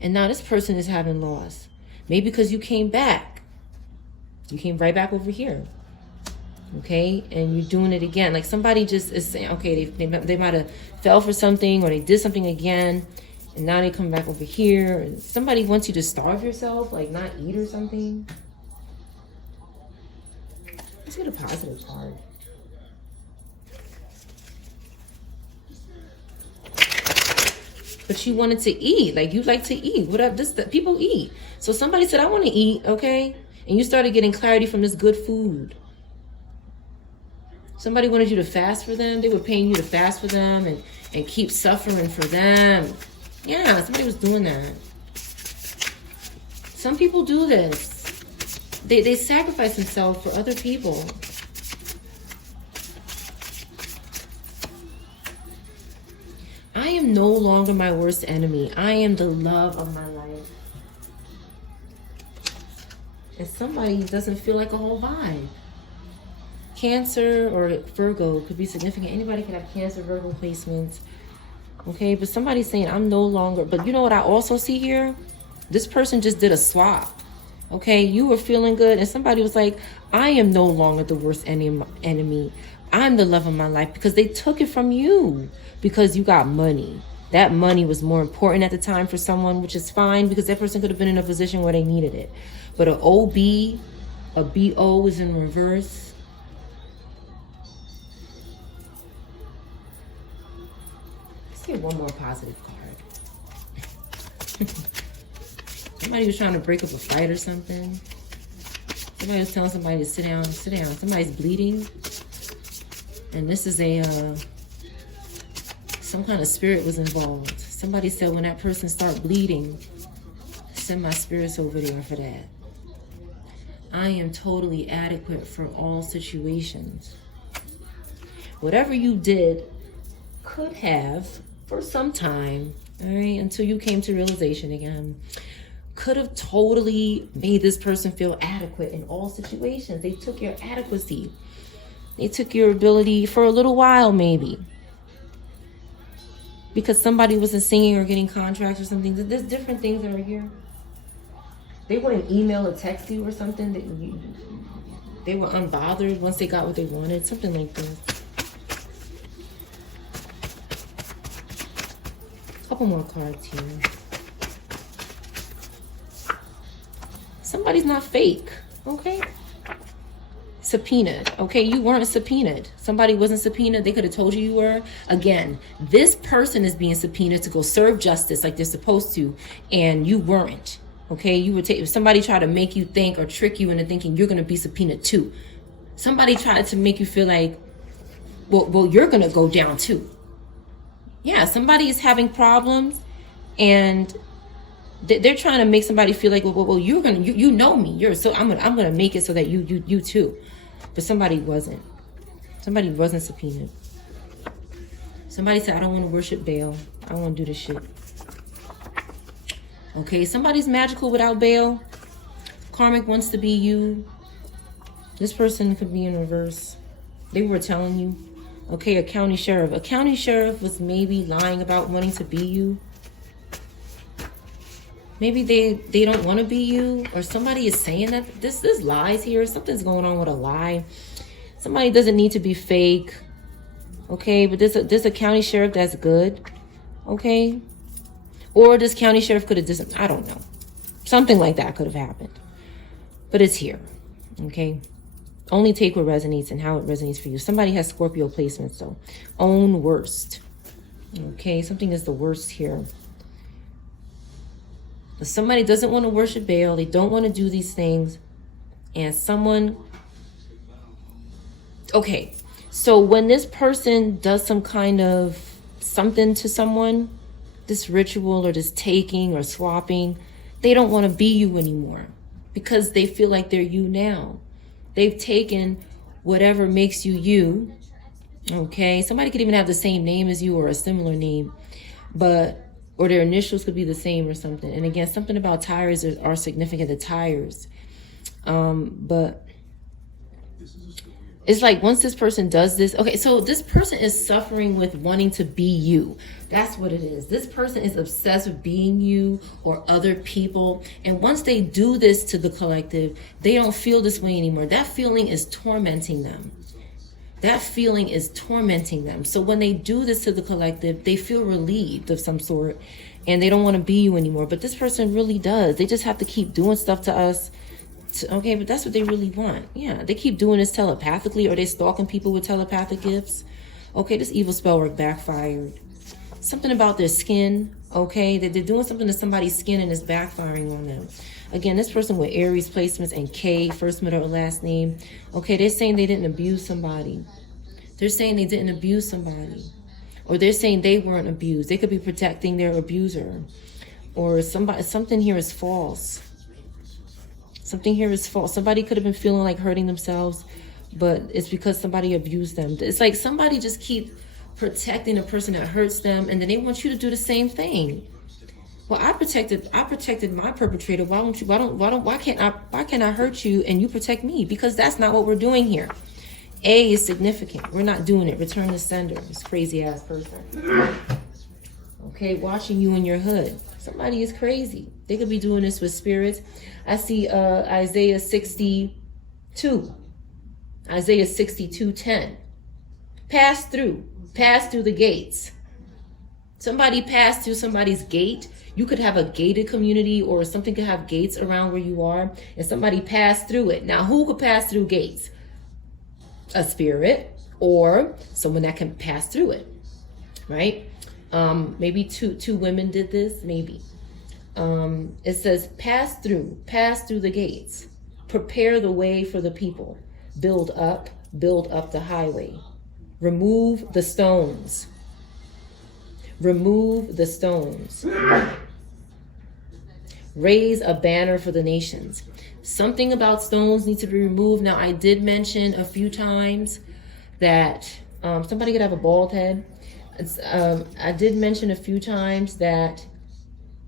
And now this person is having loss. Maybe because you came back. You came right back over here. Okay? And you're doing it again. Like somebody just is saying, okay, they might have fell for something, or they did something again. And now they come back over here. And somebody wants you to starve yourself, like not eat or something. Let's get a positive card. But you wanted to eat, like you like to eat. People eat. So somebody said, I want to eat, okay? And you started getting clarity from this good food. Somebody wanted you to fast for them. They were paying you to fast for them and keep suffering for them. Yeah, somebody was doing that. Some people do this. They sacrifice themselves for other people. I am no longer my worst enemy. I am the love of my life. And somebody doesn't feel like a whole vibe. Cancer or Virgo could be significant. Anybody can have Cancer, Virgo placements. Okay, but somebody's saying I'm no longer. But you know what I also see here? This person just did a swap. Okay, you were feeling good, and somebody was like, I am no longer the worst enemy. I'm the love of my life, because they took it from you because you got money. That money was more important at the time for someone, which is fine, because that person could have been in a position where they needed it. But an OB, a BO is in reverse. Let's get one more positive card. Somebody was trying to break up a fight or something. Somebody was telling somebody to sit down, sit down. Somebody's bleeding. And this is some kind of spirit was involved. Somebody said when that person start bleeding, send my spirits over there for that. I am totally adequate for all situations. Whatever you did could have, for some time, all right, until you came to realization again, could have totally made this person feel adequate in all situations. They took your adequacy. They took your ability for a little while, maybe. Because somebody wasn't singing or getting contracts or something. There's different things that are here. They wouldn't email or text you or something. They were unbothered once they got what they wanted. Something like this. A couple more cards here. Somebody's not fake, okay? Subpoenaed, okay? You weren't subpoenaed. Somebody wasn't subpoenaed. They could have told you were. Again, this person is being subpoenaed to go serve justice like they're supposed to, and you weren't, okay? You would take, if somebody tried to make you think or trick you into thinking you're going to be subpoenaed too. Somebody tried to make you feel like well, you're going to go down too. Yeah, somebody is having problems, and they're trying to make somebody feel like, well, you're gonna, you know me, I'm gonna make it so that you too. But somebody wasn't subpoenaed. Somebody said, I don't want to worship Baal. I don't want to do this shit. Okay, somebody's magical without Baal. Karmic wants to be you. This person could be in reverse. They were telling you. Okay, a county sheriff. A county sheriff was maybe lying about wanting to be you. Maybe they don't want to be you, or somebody is saying that this lies here. Something's going on with a lie. Somebody doesn't need to be fake. Okay, but there's a county sheriff that's good. Okay, or this county sheriff could have I don't know. Something like that could have happened. But it's here. Okay, only take what resonates and how it resonates for you. Somebody has Scorpio placements though. Own worst. Okay, something is the worst here. Somebody doesn't want to worship Baal. They don't want to do these things. And someone... Okay, so when this person does some kind of something to someone, this ritual or this taking or swapping, they don't want to be you anymore because they feel like they're you now. They've taken whatever makes you you. Okay, somebody could even have the same name as you or a similar name, or their initials could be the same or something. And again, something about thyres are significant, the thyres. But it's like once this person does this, okay, so this person is suffering with wanting to be you. That's what it is. This person is obsessed with being you or other people. And once they do this to the collective, they don't feel this way anymore. That feeling is tormenting them. That feeling is tormenting them. So when they do this to the collective, they feel relieved of some sort and they don't want to be you anymore. But this person really does. They just have to keep doing stuff to us. Okay, but that's what they really want. Yeah, they keep doing this telepathically, or they stalking people with telepathic gifts. Okay, this evil spell work backfired. Something about their skin. Okay, they're doing something to somebody's skin and it's backfiring on them. Again, this person with Aries placements and K, first, middle, or last name. Okay, they're saying they didn't abuse somebody. They're saying they didn't abuse somebody. Or they're saying they weren't abused. They could be protecting their abuser. Or something here is false. Something here is false. Somebody could have been feeling like hurting themselves, but it's because somebody abused them. It's like somebody just keep protecting a person that hurts them, and then they want you to do the same thing. Well, I protected my perpetrator. Why can't I hurt you and you protect me? Because that's not what we're doing here. A is significant. We're not doing it. Return the sender. This crazy ass person. Okay, watching you in your hood. Somebody is crazy. They could be doing this with spirits. I see Isaiah 62. Isaiah 62:10. Pass through the gates. Somebody passed through somebody's gate. You could have a gated community, or something could have gates around where you are, and somebody passed through it. Now, who could pass through gates? A spirit or someone that can pass through it, right? Maybe two women did this, maybe. It says, pass through the gates, prepare the way for the people, build up the highway, remove the stones, raise a banner for the nations. Something about stones needs to be removed. Now, I did mention a few times that somebody could have a bald head. I did mention a few times that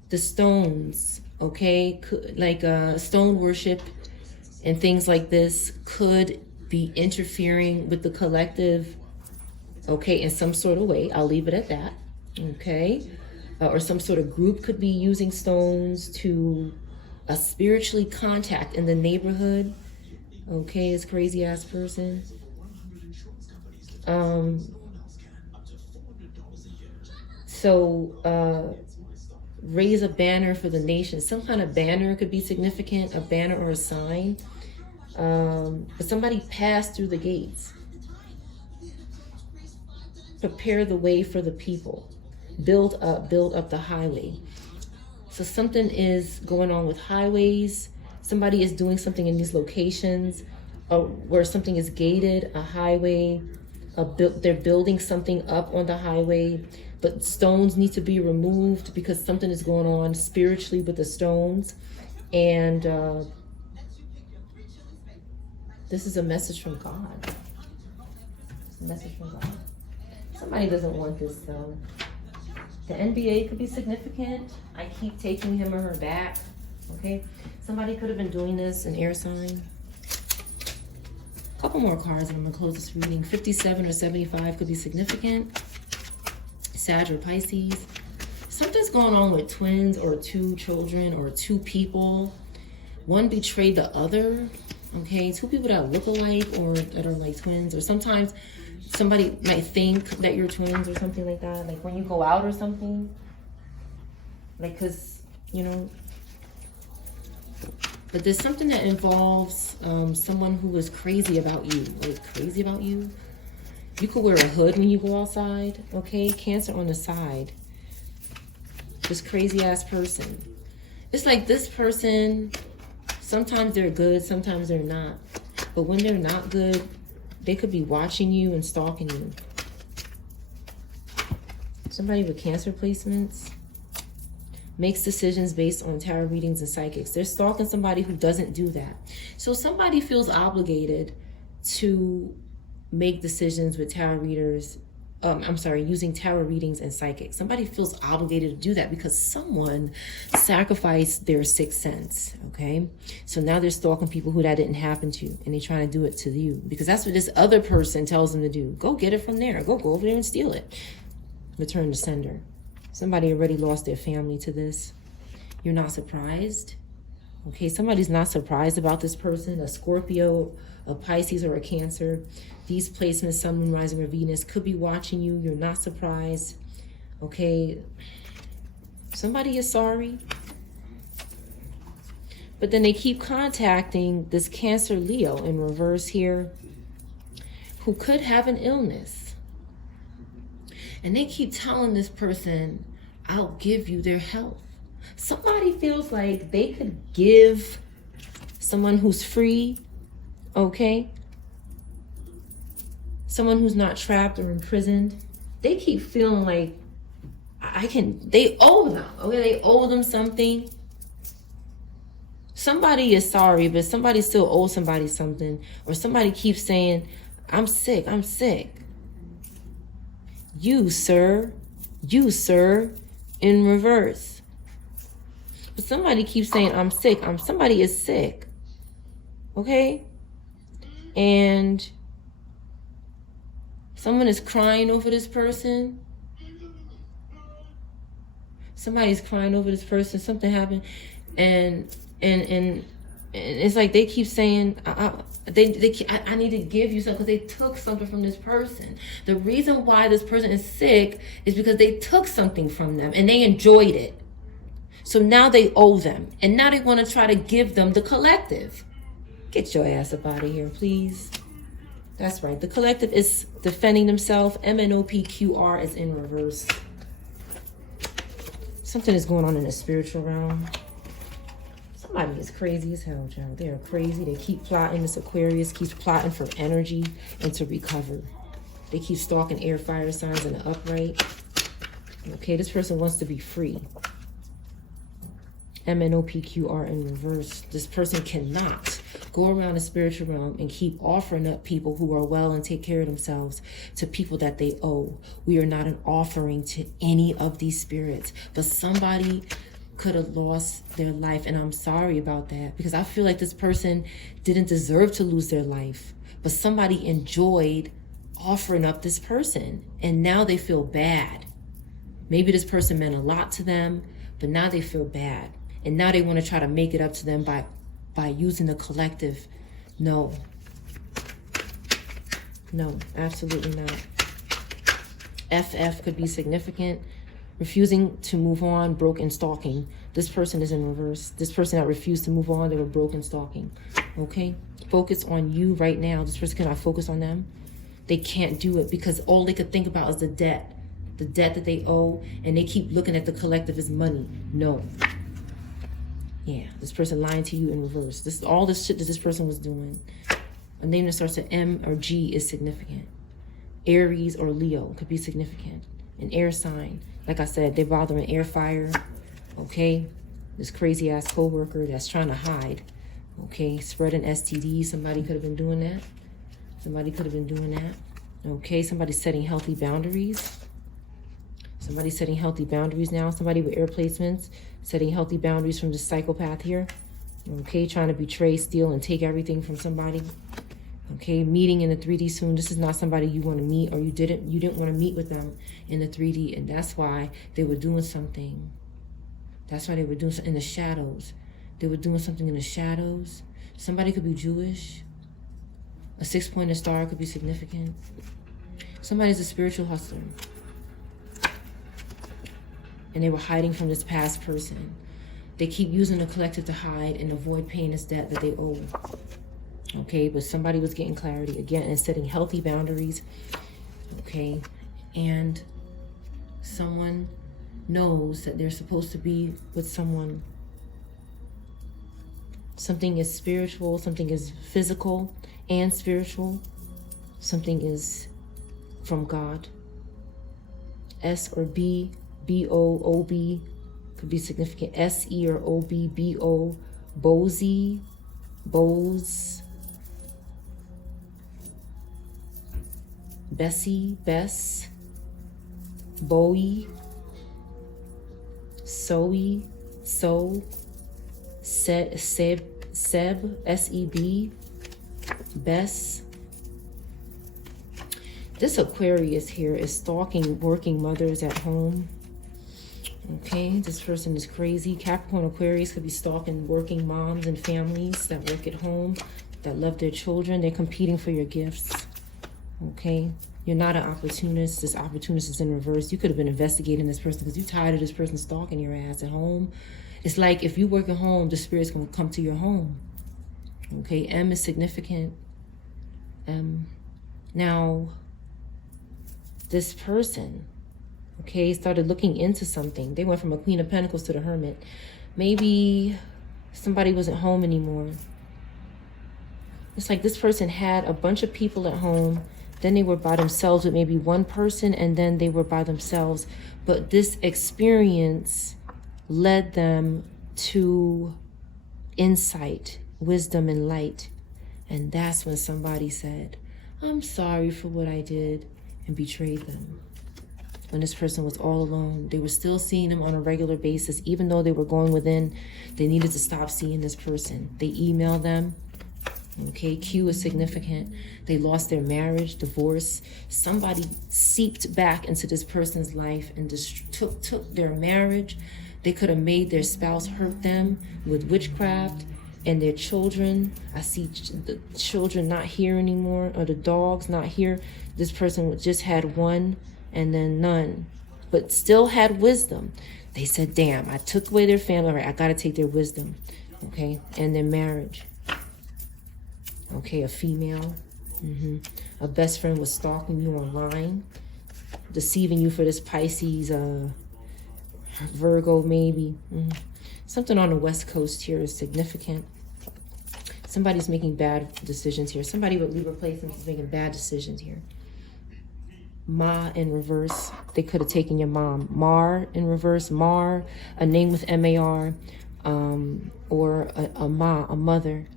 the stones, okay, like stone worship and things like this could be interfering with the collective, okay, in some sort of way. I'll leave it at that, okay? Or some sort of group could be using stones to spiritually contact in the neighborhood, okay, this crazy ass person. Raise a banner for the nation. Some kind of banner could be significant, a banner or a sign. But somebody passed through the gates. Prepare the way for the people. Build up the highway. So something is going on with highways. Somebody is doing something in these locations where something is gated, a highway. they're building something up on the highway, but stones need to be removed because something is going on spiritually with the stones. And this is a message from God. It's a message from God. Somebody doesn't want this though. The NBA could be significant. I keep taking him or her back. Okay, somebody could have been doing this, an air sign. Couple more cards and I'm gonna close this reading. 57 or 75 could be significant. Sag or Pisces. Something's going on with twins or two children or two people. One betrayed the other. Okay, two people that look alike or that are like twins. Or sometimes somebody might think that you're twins or something like that. Like when you go out or something. Like, cause, you know. But there's something that involves someone who is crazy about you. Like crazy about you. You could wear a hood when you go outside. Okay, Cancer on the side. This crazy ass person. It's like this person, sometimes they're good, sometimes they're not. But when they're not good, they could be watching you and stalking you. Somebody with Cancer placements makes decisions based on tarot readings and psychics. They're stalking somebody who doesn't do that. So somebody feels obligated to make decisions with tarot readers. Using tarot readings and psychics. Somebody feels obligated to do that because someone sacrificed their sixth sense, okay? So now they're stalking people who that didn't happen to, and they're trying to do it to you because that's what this other person tells them to do. Go get it from there. Go over there and steal it. Return to sender. Somebody already lost their family to this. You're not surprised. Okay, somebody's not surprised about this person. A Scorpio, a Pisces, or a Cancer. These placements, Sun, Moon, Rising, or Venus, could be watching you. You're not surprised. Okay, somebody is sorry. But then they keep contacting this Cancer Leo in reverse here, who could have an illness. And they keep telling this person, I'll give you their health. Somebody feels like they could give someone who's free, okay? Someone who's not trapped or imprisoned. They keep feeling like they owe them, okay? They owe them something. Somebody is sorry, but somebody still owes somebody something. Or somebody keeps saying, I'm sick, I'm sick. You, sir, in reverse. But somebody keeps saying, I'm sick. Somebody is sick. Okay? And someone is crying over this person. Somebody's crying over this person. Something happened. And it's like they keep saying, I need to give you something because they took something from this person. The reason why this person is sick is because they took something from them and they enjoyed it. So now they owe them. And now they want to try to give them the collective. Get your ass up out of here, please. That's right. The collective is defending themselves. MNOPQR is in reverse. Something is going on in the spiritual realm. Somebody is crazy as hell, child. They are crazy. They keep plotting. This Aquarius keeps plotting for energy and to recover. They keep stalking air fire signs in the upright. Okay, this person wants to be free. MNOPQR in reverse. This person cannot go around the spiritual realm and keep offering up people who are well and take care of themselves to people that they owe. We are not an offering to any of these spirits. But somebody could have lost their life, and I'm sorry about that because I feel like this person didn't deserve to lose their life, but somebody enjoyed offering up this person, and now they feel bad. Maybe this person meant a lot to them, but now they feel bad, and now they want to try to make it up to them by using the collective. No, absolutely not. FF could be significant. Refusing to move on, broke and stalking. This person is in reverse. This person that refused to move on, they were broke and stalking. Okay? Focus on you right now. This person cannot focus on them. They can't do it because all they could think about is the debt. The debt that they owe, and they keep looking at the collective as money. No. Yeah, this person lying to you in reverse. This is all this shit that this person was doing. A name that starts with M or G is significant. Aries or Leo could be significant. An air sign. Like I said, they're bothering air fire. Okay. This crazy ass coworker that's trying to hide. Okay. Spreading STDs. Somebody could have been doing that. Somebody could have been doing that. Okay. Somebody's setting healthy boundaries. Somebody's setting healthy boundaries now. Somebody with air placements setting healthy boundaries from the psychopath here. Okay. Trying to betray, steal, and take everything from somebody. Okay, meeting in the 3D soon. This is not somebody you want to meet, or you didn't want to meet with them in the 3D, and that's why they were doing something. That's why they were doing something in the shadows. They were doing something in the shadows. Somebody could be Jewish. A 6-pointed star could be significant. Somebody's a spiritual hustler. And they were hiding from this past person. They keep using the collective to hide and avoid paying this debt that they owe. Okay, but somebody was getting clarity again and setting healthy boundaries. Okay, and someone knows that they're supposed to be with someone. Something is spiritual, something is physical and spiritual. Something is from God. S or B, B-O, O-B could be significant. S-E or O-B, B-O, Bozy, Bose. Bessie, Bess, Bowie, Zoe, So, Seb, S-E-B, Bess. This Aquarius here is stalking working mothers at home. Okay, this person is crazy. Capricorn Aquarius could be stalking working moms and families that work at home, that love their children. They're competing for your gifts. Okay, you're not an opportunist. This opportunist is in reverse. You could have been investigating this person because you're tired of this person stalking your ass at home. It's like if you work at home, the spirit's going to come to your home. Okay, M is significant. Now, this person, okay, started looking into something. They went from a Queen of Pentacles to the Hermit. Maybe somebody wasn't home anymore. It's like this person had a bunch of people at home. Then they were by themselves with maybe one person, and then they were by themselves. But this experience led them to insight, wisdom, and light. And that's when somebody said, I'm sorry for what I did, and betrayed them. When this person was all alone, they were still seeing him on a regular basis. Even though they were going within, they needed to stop seeing this person. They emailed them. Okay, Q is significant. They lost their marriage, divorce. Somebody seeped back into this person's life and just took their marriage. They could have made their spouse hurt them with witchcraft, and their children. I see the children not here anymore, or the dogs not here. This person just had one and then none, but still had wisdom. They said, damn, I took away their family. Right, I got to take their wisdom. Okay, and their marriage. Okay, a female. A best friend was stalking you online, deceiving you for this Pisces, Virgo maybe. Something on the West Coast here is significant. Somebody's making bad decisions here. Somebody with Libra placements is making bad decisions here. Ma in reverse. They could have taken your mom. Mar in reverse. Mar, a name with M-A-R, or a ma, a mother.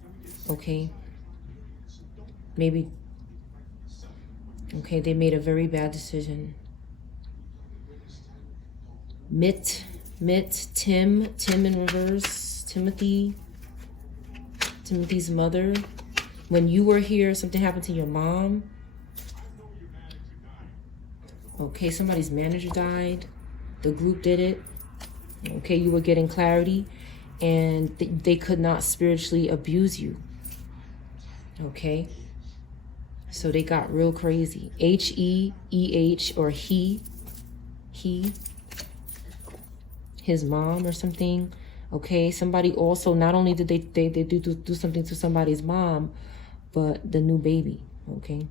Okay. Maybe. Okay, they made a very bad decision. Tim in reverse. Timothy's mother. When you were here, something happened to your mom. Okay, somebody's manager died. The group did it. Okay, you were getting clarity, and they could not spiritually abuse you. Okay, so they got real crazy. H-E-E-H, or he, his mom or something. Okay, somebody also, not only did they do something to somebody's mom, but the new baby. Okay,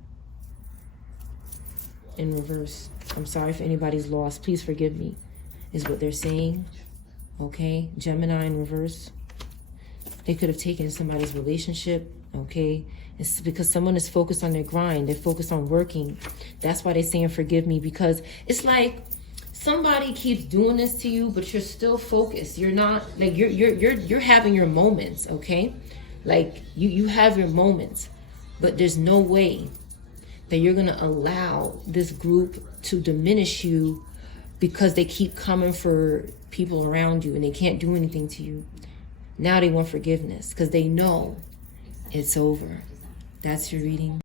in reverse. I'm sorry for anybody's loss. Please forgive me, is what they're saying. Okay, Gemini in reverse. They could have taken somebody's relationship, okay? It's because someone is focused on their grind. They're focused on working. That's why they're saying forgive me, because it's like somebody keeps doing this to you, but you're still focused. You're not, like, you're having your moments, okay? Like, you have your moments, but there's no way that you're going to allow this group to diminish you because they keep coming for people around you and they can't do anything to you. Now they want forgiveness because they know it's over. That's your reading.